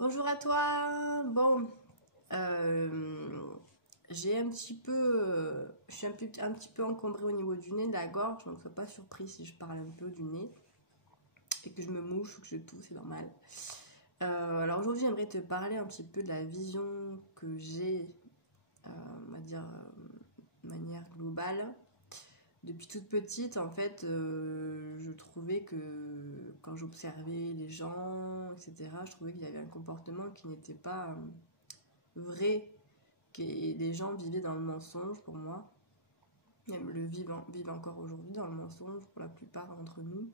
Bonjour à toi. Bon, j'ai un petit peu, je suis un petit peu encombrée au niveau du nez, de la gorge, donc sois pas surpris si je parle un peu du nez et que je me mouche ou que je tousse, c'est normal. Alors aujourd'hui, j'aimerais te parler un petit peu de la vision que j'ai, on va dire, de manière globale. Depuis toute petite, en fait, je trouvais que quand j'observais les gens, etc., je trouvais qu'il y avait un comportement qui n'était pas vrai, que les gens vivaient dans le mensonge pour moi, même vivent encore aujourd'hui dans le mensonge pour la plupart d'entre nous.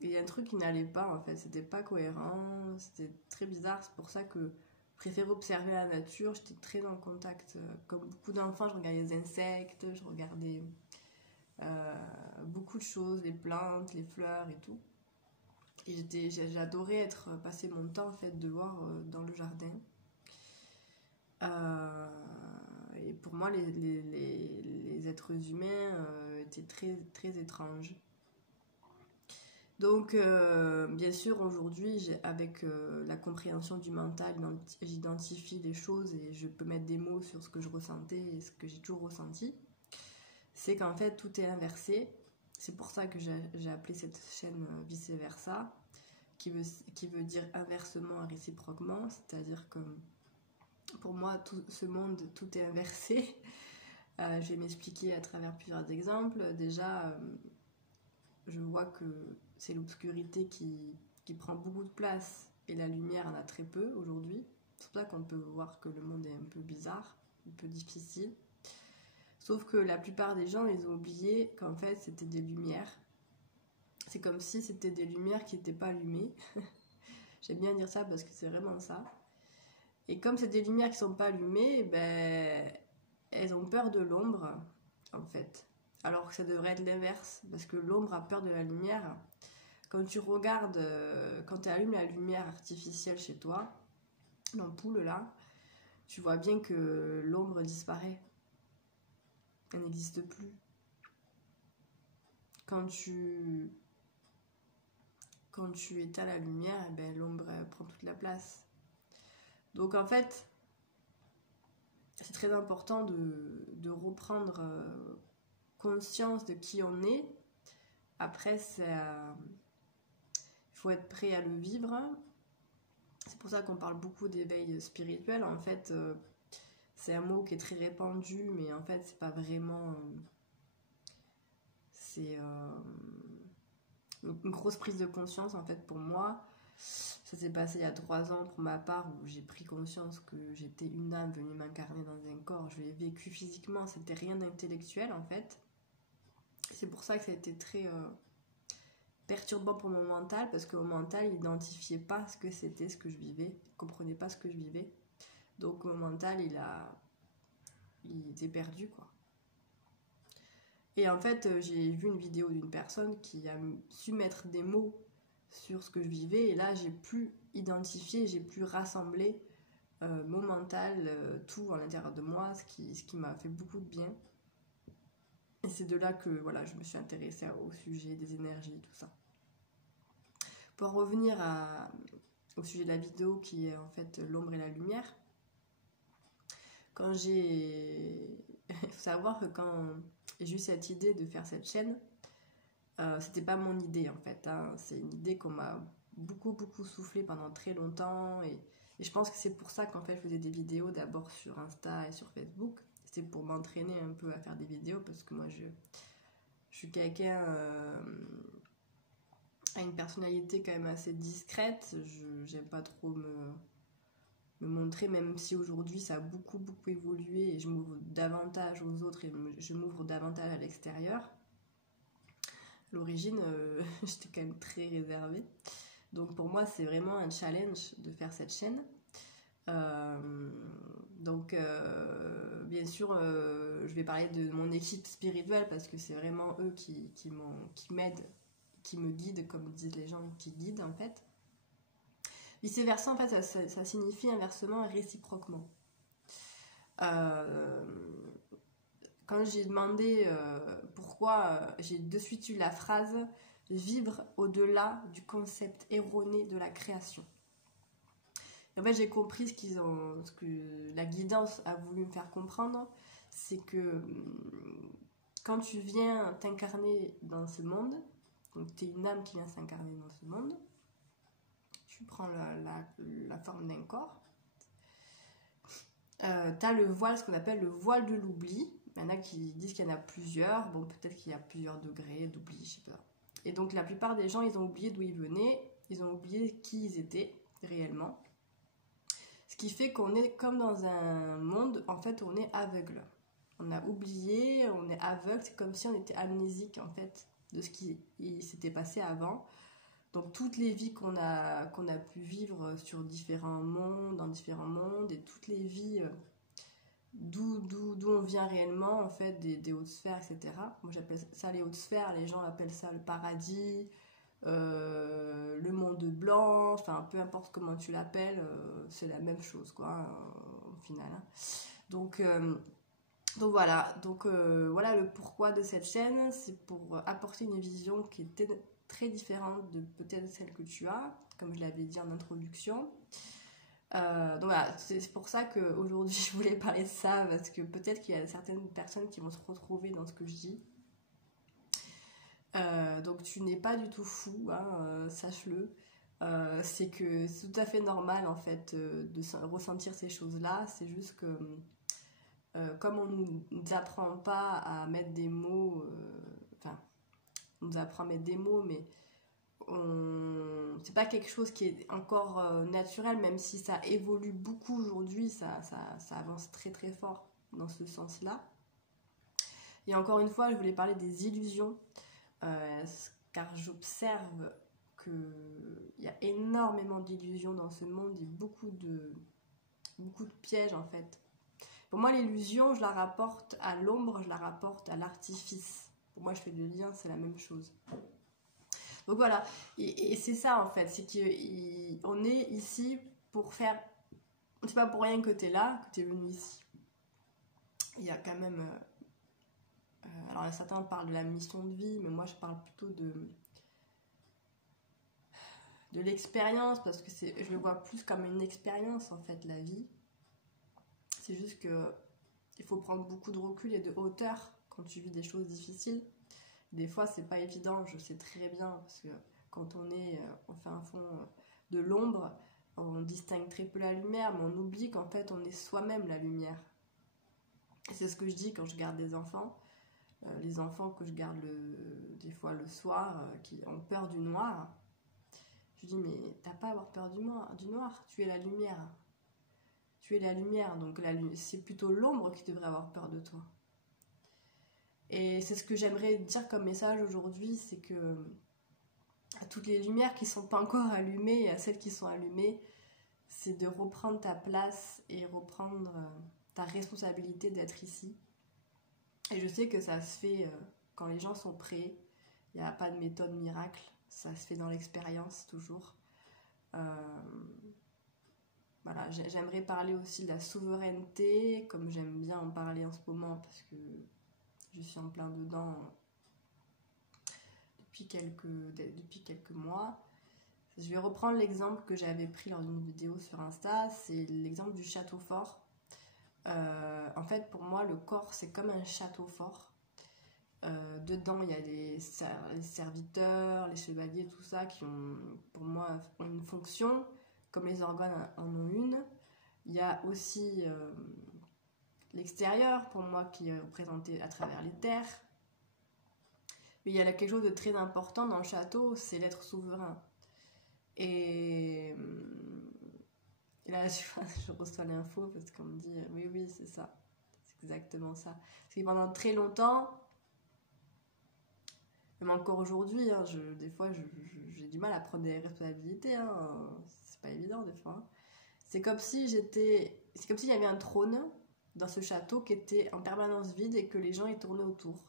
Et il y a un truc qui n'allait pas en fait, c'était pas cohérent, c'était très bizarre, c'est pour ça que je préfère observer la nature, j'étais très dans le contact, comme beaucoup d'enfants, je regardais les insectes, je regardais beaucoup de choses, les plantes, les fleurs et tout. Et j'adorais passer mon temps en fait dehors dans le jardin. Et pour moi, les êtres humains étaient très, très étranges. Donc, bien sûr, aujourd'hui, avec la compréhension du mental, j'identifie les choses et je peux mettre des mots sur ce que je ressentais et ce que j'ai toujours ressenti. C'est qu'en fait, tout est inversé. C'est pour ça que j'ai appelé cette chaîne Vice Versa, qui veut dire inversement et réciproquement, c'est-à-dire que pour moi, tout ce monde, tout est inversé. Je vais m'expliquer à travers plusieurs exemples. Déjà, je vois que c'est l'obscurité qui prend beaucoup de place et la lumière en a très peu aujourd'hui. C'est pour ça qu'on peut voir que le monde est un peu bizarre, un peu difficile. Sauf que la plupart des gens, ils ont oublié qu'en fait, c'était des lumières. C'est comme si c'était des lumières qui n'étaient pas allumées. J'aime bien dire ça parce que c'est vraiment ça. Et comme c'est des lumières qui ne sont pas allumées, ben, elles ont peur de l'ombre, en fait. Alors que ça devrait être l'inverse, parce que l'ombre a peur de la lumière. Quand tu regardes, quand tu allumes la lumière artificielle chez toi, l'ampoule là, tu vois bien que l'ombre disparaît. Elle n'existe plus. Quand tu éteins la lumière, ben, l'ombre prend toute la place. Donc en fait, c'est très important de reprendre conscience de qui on est. Après, il faut être prêt à le vivre. C'est pour ça qu'on parle beaucoup d'éveil spirituel. En fait, c'est un mot qui est très répandu, mais en fait, c'est pas vraiment... c'est une grosse prise de conscience, en fait, pour moi. Ça s'est passé il y a 3 ans pour ma part, où j'ai pris conscience que j'étais une âme venue m'incarner dans un corps. Je l'ai vécu physiquement, c'était rien d'intellectuel, en fait. C'est pour ça que ça a été très perturbant pour mon mental, parce que mon mental, il n'identifiait pas ce que c'était, ce que je vivais. Il ne comprenait pas ce que je vivais. Donc mon mental, il était perdu, quoi. Et en fait, j'ai vu une vidéo d'une personne qui a su mettre des mots sur ce que je vivais. Et là, j'ai pu identifier, j'ai pu rassembler mon mental, tout à l'intérieur de moi, ce qui m'a fait beaucoup de bien. Et c'est de là que voilà, je me suis intéressée au sujet des énergies, tout ça. Pour revenir au sujet de la vidéo qui est en fait l'ombre et la lumière, il faut savoir que quand j'ai eu cette idée de faire cette chaîne, c'était pas mon idée en fait, hein. C'est une idée qu'on m'a beaucoup soufflé pendant très longtemps et je pense que c'est pour ça qu'en fait je faisais des vidéos d'abord sur Insta et sur Facebook. C'était pour m'entraîner un peu à faire des vidéos parce que moi je suis quelqu'un à une personnalité quand même assez discrète. J'aime pas trop me montrer, même si aujourd'hui ça a beaucoup évolué et je m'ouvre davantage aux autres et je m'ouvre davantage à l'extérieur. À l'origine, j'étais quand même très réservée. Donc pour moi, c'est vraiment un challenge de faire cette chaîne. Bien sûr, je vais parler de mon équipe spirituelle parce que c'est vraiment eux qui m'aident, qui me guident, comme disent les gens qui guident en fait. Vice versa, en fait, ça signifie inversement réciproquement. Quand j'ai demandé pourquoi, j'ai de suite eu la phrase vivre au-delà du concept erroné de la création. Et en fait, j'ai compris ce que la guidance a voulu me faire comprendre, c'est que quand tu viens t'incarner dans ce monde, donc tu es une âme qui vient s'incarner dans ce monde, tu prends la forme d'un corps, tu as le voile, ce qu'on appelle le voile de l'oubli. Il y en a qui disent qu'il y en a plusieurs, bon peut-être qu'il y a plusieurs degrés d'oubli, je sais pas. Et donc la plupart des gens, ils ont oublié d'où ils venaient, ils ont oublié qui ils étaient réellement. Ce qui fait qu'on est comme dans un monde, en fait, où on est aveugle. On a oublié, on est aveugle, c'est comme si on était amnésique, en fait, de ce qui s'était passé avant. Donc, toutes les vies qu'on a pu vivre sur différents mondes, dans différents mondes, et toutes les vies d'où on vient réellement, en fait, des hautes sphères, etc. Moi, j'appelle ça les hautes sphères, les gens appellent ça le paradis, le monde blanc, enfin peu importe comment tu l'appelles, c'est la même chose quoi, au final. Donc voilà, voilà le pourquoi de cette chaîne, c'est pour apporter une vision qui était très différente de peut-être celle que tu as, comme je l'avais dit en introduction. Donc voilà, c'est pour ça qu'aujourd'hui je voulais parler de ça, parce que peut-être qu'il y a certaines personnes qui vont se retrouver dans ce que je dis. Donc tu n'es pas du tout fou, hein, sache-le. C'est que c'est tout à fait normal en fait de ressentir ces choses-là. C'est juste que comme on ne nous apprend pas à mettre des mots, enfin on nous apprend à mettre des mots, mais c'est pas quelque chose qui est encore naturel, même si ça évolue beaucoup aujourd'hui, ça avance très très fort dans ce sens-là. Et encore une fois, je voulais parler des illusions. Car j'observe qu'il y a énormément d'illusions dans ce monde et beaucoup de pièges en fait. Pour moi, l'illusion, je la rapporte à l'ombre, je la rapporte à l'artifice. Pour moi, je fais le lien, c'est la même chose. Donc voilà, et c'est ça en fait, c'est qu'on est ici pour faire... C'est pas pour rien que tu es là, que tu es venu ici. Il y a quand même... alors certains parlent de la mission de vie, mais moi je parle plutôt de l'expérience, parce que je le vois plus comme une expérience en fait, la vie. C'est juste que il faut prendre beaucoup de recul et de hauteur quand tu vis des choses difficiles. Des fois c'est pas évident, je sais très bien, parce que quand on fait un fond de l'ombre, on distingue très peu la lumière, mais on oublie qu'en fait on est soi-même la lumière. Et c'est ce que je dis quand je garde des enfants. Les enfants que je garde des fois le soir, qui ont peur du noir, je dis mais t'as pas à avoir peur du noir, tu es la lumière. Tu es la lumière, donc c'est plutôt l'ombre qui devrait avoir peur de toi. Et c'est ce que j'aimerais dire comme message aujourd'hui, c'est que à toutes les lumières qui sont pas encore allumées et à celles qui sont allumées, c'est de reprendre ta place et reprendre ta responsabilité d'être ici. Et je sais que ça se fait quand les gens sont prêts. Il n'y a pas de méthode miracle. Ça se fait dans l'expérience toujours. Voilà, j'aimerais parler aussi de la souveraineté, comme j'aime bien en parler en ce moment, parce que je suis en plein dedans depuis quelques mois. Je vais reprendre l'exemple que j'avais pris lors d'une vidéo sur Insta. C'est l'exemple du château fort. En fait, pour moi, le corps, c'est comme un château fort. Dedans, il y a les serviteurs, les chevaliers, tout ça, qui ont, pour moi, ont une fonction, comme les organes en ont une. Il y a aussi l'extérieur, pour moi, qui est représenté à travers les terres. Mais il y a quelque chose de très important dans le château, c'est l'être souverain. Et là, je reçois l'info parce qu'on me dit oui, c'est ça. C'est exactement ça. Parce que pendant très longtemps, même encore aujourd'hui, hein, des fois, j'ai du mal à prendre des responsabilités. Hein, c'est pas évident, des fois. C'est comme s'il y avait un trône dans ce château qui était en permanence vide et que les gens y tournaient autour.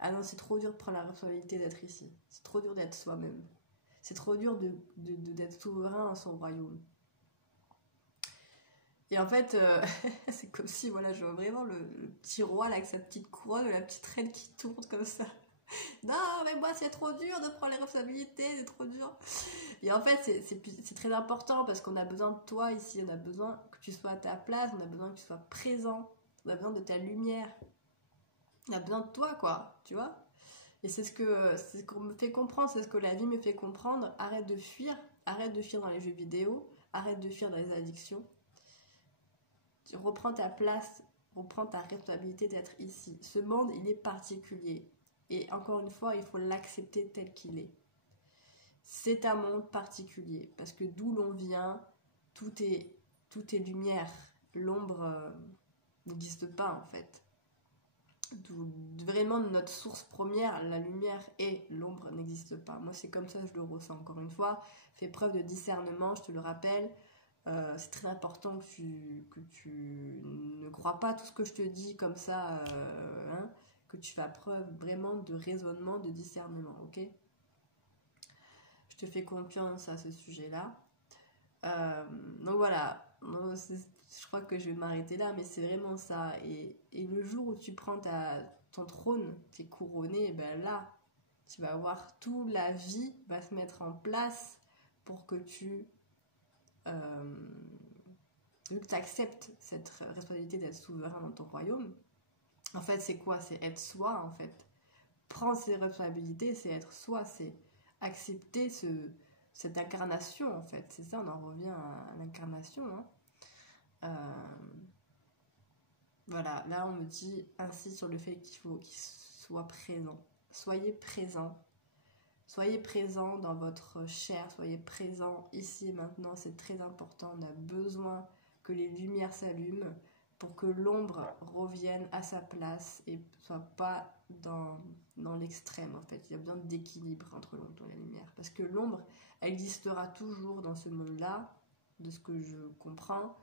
Ah non, c'est trop dur de prendre la responsabilité d'être ici. C'est trop dur d'être soi-même. C'est trop dur d'être souverain dans son royaume. Et en fait, c'est comme si, voilà, je vois vraiment le petit roi là, avec sa petite couronne, la petite reine qui tourne comme ça. Non, mais moi, c'est trop dur de prendre les responsabilités, c'est trop dur. Et en fait, c'est très important parce qu'on a besoin de toi ici, on a besoin que tu sois à ta place, on a besoin que tu sois présent, on a besoin de ta lumière, on a besoin de toi, quoi, tu vois. Et c'est ce qu'on me fait comprendre, c'est ce que la vie me fait comprendre. Arrête de fuir dans les jeux vidéo, arrête de fuir dans les addictions. Tu reprends ta place, reprends ta responsabilité d'être ici. Ce monde, il est particulier. Et encore une fois, il faut l'accepter tel qu'il est. C'est un monde particulier, parce que d'où l'on vient, tout est lumière. L'ombre n'existe pas en fait. Vraiment, notre source première, la lumière et l'ombre n'existe pas. Moi, c'est comme ça que je le ressens. Encore une fois, fais preuve de discernement, je te le rappelle. C'est très important que tu ne crois pas tout ce que je te dis comme ça, hein, que tu fasses preuve vraiment de raisonnement, de discernement, ok? Je te fais confiance à ce sujet-là. Donc voilà, je crois que je vais m'arrêter là, mais c'est vraiment ça. Et le jour où tu prends ton trône, tu es couronné, ben là, tu vas voir toute la vie va se mettre en place pour que tu acceptes cette responsabilité d'être souverain dans ton royaume. En fait, c'est quoi? C'est être soi, en fait. Prendre ses responsabilités, c'est être soi, c'est accepter cette incarnation, en fait. C'est ça, on en revient à l'incarnation. Hein. Voilà, là, on me dit ainsi sur le fait qu'il faut qu'il soit présent. Soyez présent. Soyez présent dans votre chair, soyez présent ici et maintenant, c'est très important. On a besoin que les lumières s'allument pour que l'ombre revienne à sa place et soit pas dans l'extrême en fait. Il y a besoin d'équilibre entre l'ombre et la lumière. Parce que l'ombre existera toujours dans ce monde-là, de ce que je comprends.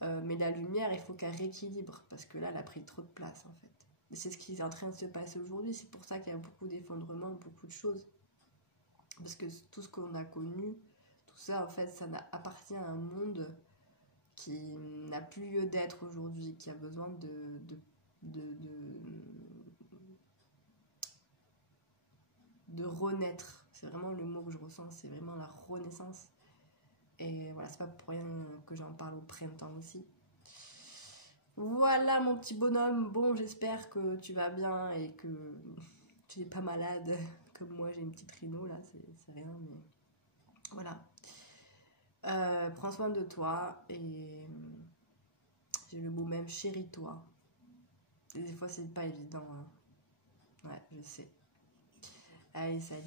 Mais la lumière, il faut qu'elle rééquilibre parce que là, elle a pris trop de place en fait. Et c'est ce qui est en train de se passer aujourd'hui. C'est pour ça qu'il y a beaucoup d'effondrements, beaucoup de choses. Parce que tout ce qu'on a connu, tout ça, en fait, ça appartient à un monde qui n'a plus lieu d'être aujourd'hui, qui a besoin de renaître. C'est vraiment le mot que je ressens, c'est vraiment la renaissance. Et voilà, c'est pas pour rien que j'en parle au printemps aussi. Voilà mon petit bonhomme, bon j'espère que tu vas bien et que tu n'es pas malade comme moi, j'ai une petite rhino là, c'est rien mais voilà. Prends soin de toi et j'ai le mot même chéris-toi. Et des fois c'est pas évident, hein. Ouais, je sais. Allez, salut.